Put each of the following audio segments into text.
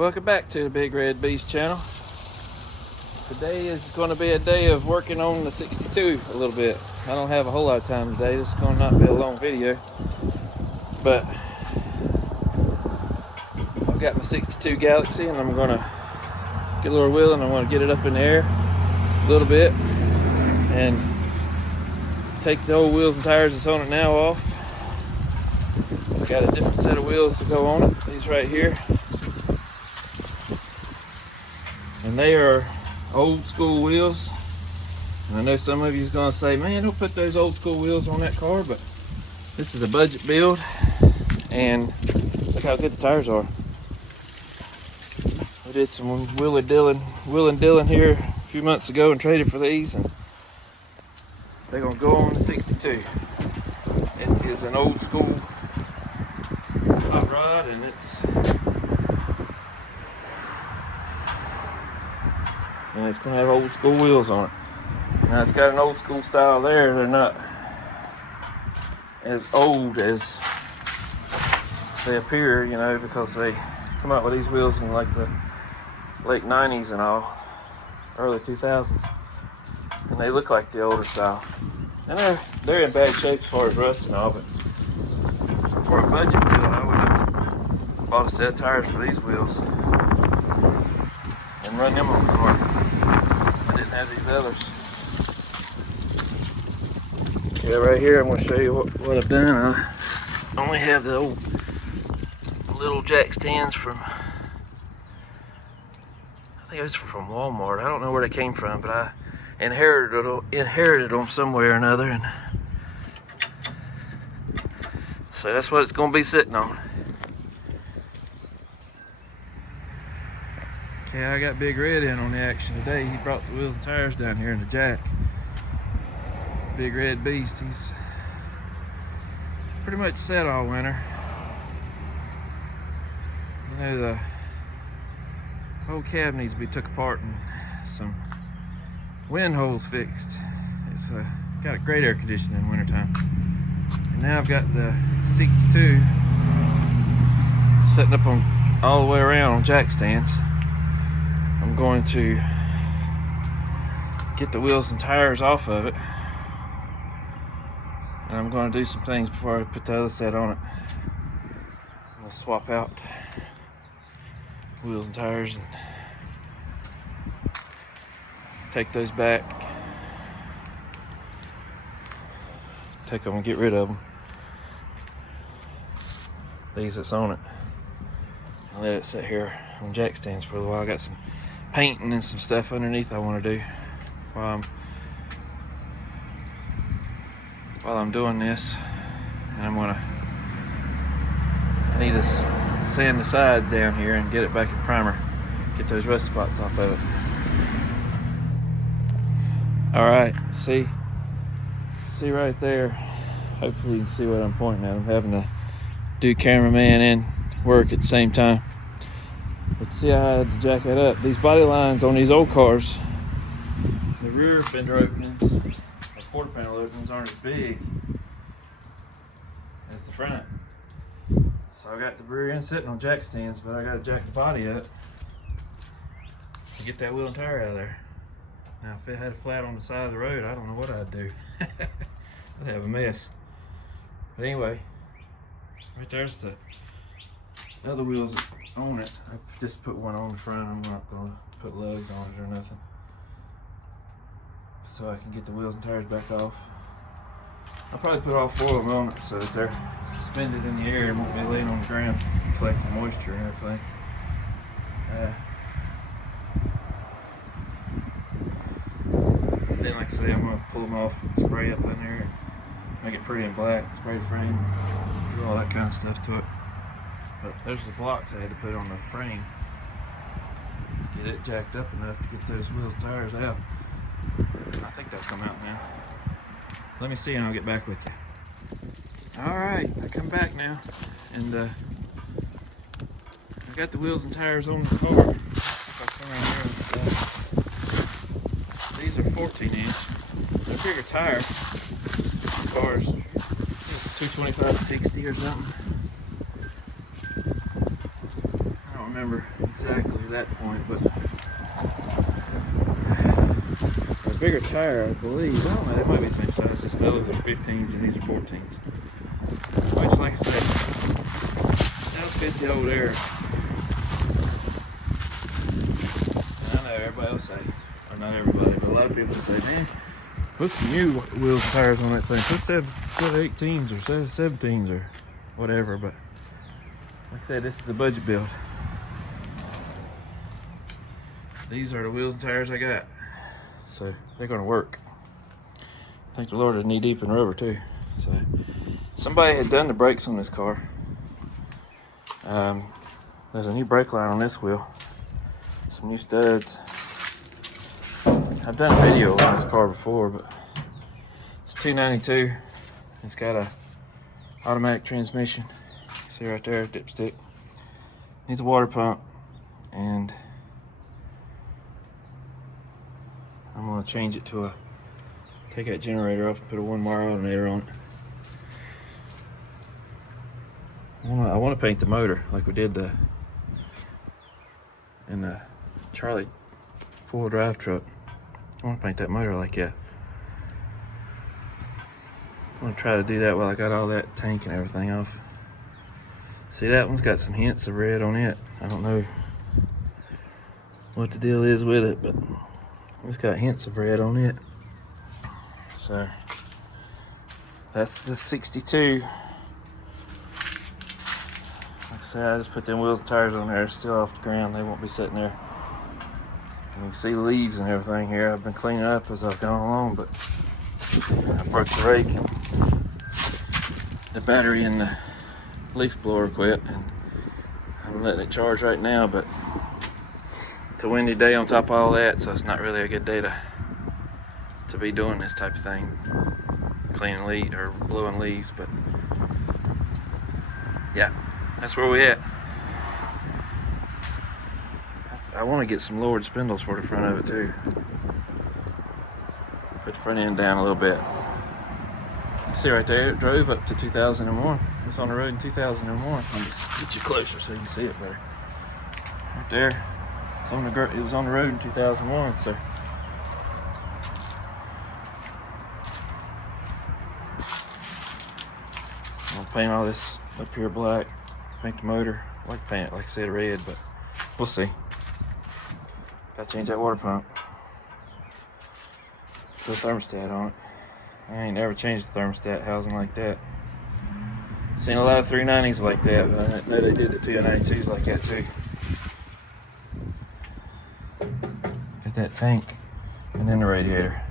Welcome back to the Big Red Beast channel. Today is going to be a day of working on the 62 a little bit. I don't have a whole lot of time today. This is going to not be a long video, but I've got my 62 Galaxie and I'm going to get a little wheel and I'm going to get it up in the air a little bit and take the old wheels and tires that's on it now off. I've got a different set of wheels to go on it. These right here. And they are old school wheels. And I know some of you is going to say, man, don't put those old school wheels on that car, but this is a budget build. And look how good the tires are. We did some wheeling dealing here a few months ago and traded for these, and they're going to go on the 62. It is an old school hot rod, and it's going to have old school wheels on it. Now it's got an old school style there. They're not as old as they appear, you know, because they come out with these wheels in like the late 90s and all, early 2000s, and they look like the older style. And they're in bad shape as far as rust and all, but for a budget build, I would have bought a set of tires for these wheels and run them on the car. I didn't have these others. Yeah, right here I'm going to show you what I've done. I only have the old little jack stands from, I think it was from Walmart. I don't know where they came from, but I inherited them somewhere or another, and so that's what it's going to be sitting on. Okay, I got Big Red in on the action today. He brought the wheels and tires down here in the jack. Big Red Beast, he's pretty much set all winter. You know, the whole cab needs to be took apart and some wind holes fixed. It's got a great air conditioning in wintertime. And now I've got the 62 setting up on all the way around on jack stands. I'm going to get the wheels and tires off of it, and I'm going to do some things before I put the other set on it. I'm going to swap out wheels and tires and take those back, take them and get rid of them, these that's on it. I'll let it sit here on jack stands for a little while. I got some painting and some stuff underneath I want to do while I'm doing this, and I need to sand the side down here and get it back in primer, get those rust spots off of it. All right, see right there, hopefully you can see what I'm pointing at. I'm having to do cameraman and work at the same time. But see, I had to jack it up. These body lines on these old cars, the rear fender openings, or quarter panel openings, aren't as big as the front. So I got the rear end sitting on jack stands, but I got to jack the body up to get that wheel and tire out of there. Now, if it had flat on the side of the road, I don't know what I'd do. I'd have a mess. But anyway, right there's the other wheels on it. I just put one on the front. I'm not going to put lugs on it or nothing, so I can get the wheels and tires back off. I'll probably put all four of them on it so that they're suspended in the air and won't be laying on the ground collecting moisture and everything. Then, like I say, I'm going to pull them off and spray up in there and make it pretty and black, spray the frame, do all that kind of stuff to it. But there's the blocks I had to put on the frame to get it jacked up enough to get those wheels and tires out. I think they'll come out now. Let me see and I'll get back with you. Alright, I come back now, and I got the wheels and tires on the car. Let's see if I come around here on the side. These are 14-inch. They're a bigger tire as far as 225/60 or something. I don't remember exactly that point, but a bigger tire, I believe. I don't know, that might be the same size, just those are 15s and these are 14s. Which, like I said, that'll fit the old era. I know everybody will say, or not everybody, but a lot of people say, man, put some new wheels tires on that thing. Put 18s or 17s or whatever, but like I said, this is a budget build. These are the wheels and tires I got, so they're gonna work. Thank the Lord, they're knee deep in rubber too. So somebody had done the brakes on this car. There's a new brake line on this wheel, some new studs. I've done a video on this car before, but it's 292. It's got a automatic transmission. See right there, dipstick. Needs a water pump, and I'm gonna change it to take that generator off and put a 1-wire alternator on it. I want to paint the motor like we did in the Charlie 4-wheel drive truck. I want to paint that motor like that. I'm gonna try to do that while I got all that tank and everything off. See, that one's got some hints of red on it. I don't know what the deal is with it, but it's got hints of red on it. So that's the 62. Like I said, I just put them wheels and tires on there. They're still off the ground. They won't be sitting there. You can see leaves and everything here. I've been cleaning up as I've gone along, but I broke the rake and the battery in the leaf blower quit, and I'm letting it charge right now, but it's a windy day on top of all that, so it's not really a good day to be doing this type of thing, cleaning leaves or blowing leaves. But yeah, that's where we at. I want to get some lowered spindles for the front of it too. Put the front end down a little bit. You see right there, it drove up to 2001. It was on the road in 2001. Let me just get you closer so you can see it better. Right there. It was on the road in 2001, so. I'm gonna paint all this up here black. Paint the motor. I like to paint it, like I said, red, but we'll see. Gotta change that water pump. Put a thermostat on it. I ain't never changed the thermostat housing like that. Seen a lot of 390s like that, but I know they did the 292s like that too. Got that tank and then the radiator.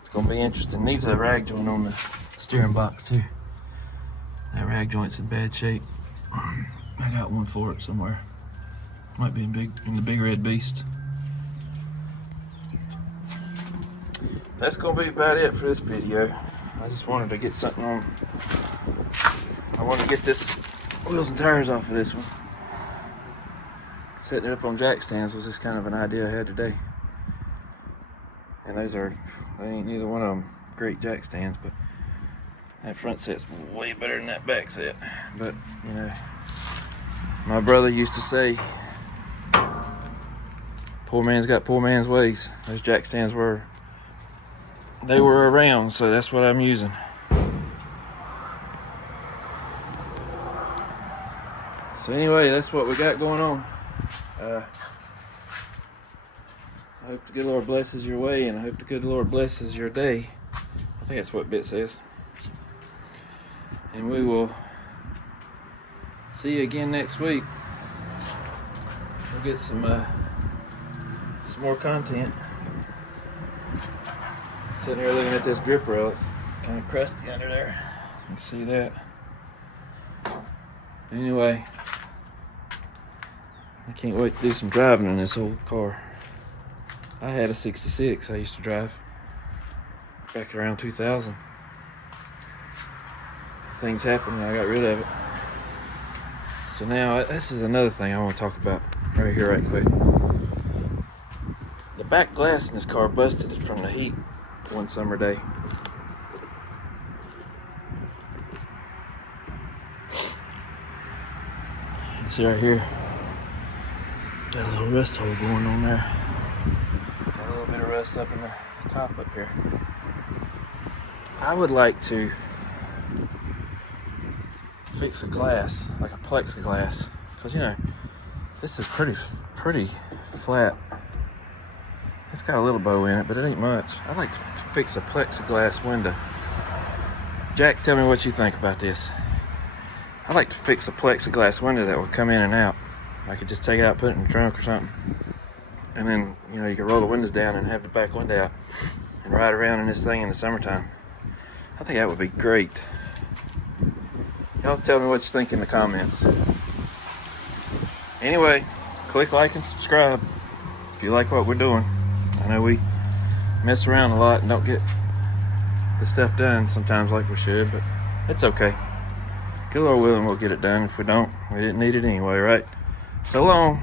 It's gonna be interesting. Needs a rag joint on the steering box too. That rag joint's in bad shape. I got one for it somewhere. Might be in the big red beast. That's gonna be about it for this video. I just wanted to get something on. I want to get this wheels and tires off of this one. Setting it up on jack stands was just kind of an idea I had today. And they ain't neither one of them great jack stands, but that front set's way better than that back set. But, you know, my brother used to say, poor man's got poor man's ways. Those jack stands were around, so that's what I'm using. So anyway, that's what we got going on. I hope the good Lord blesses your way, and I hope the good Lord blesses your day. I think that's what Bit says. And we will see you again next week. We'll get some more content. Sitting here looking at this drip rail. It's kind of crusty under there. You can see that. Anyway, I can't wait to do some driving in this old car. I had a 66 I used to drive back around 2000. Things happened and I got rid of it. So now, this is another thing I want to talk about right here right quick. The back glass in this car busted from the heat one summer day. You See right here, got a little rust hole going on there. Got a little bit of rust up in the top up here. I would like to fix a glass, like a plexiglass, because you know, this is pretty flat. It's got a little bow in it, but it ain't much. I'd like to fix a plexiglass window. Jack, tell me what you think about this. I'd like to fix a plexiglass window that would come in and out. I could just take it out, put it in the trunk or something. And then, you know, you could roll the windows down and have the back window out and ride around in this thing in the summertime. I think that would be great. Y'all tell me what you think in the comments. Anyway, click like and subscribe if you like what we're doing. I know we mess around a lot and don't get the stuff done sometimes like we should, but it's okay. Good Lord willing, we'll get it done. If we don't, we didn't need it anyway, right? So long.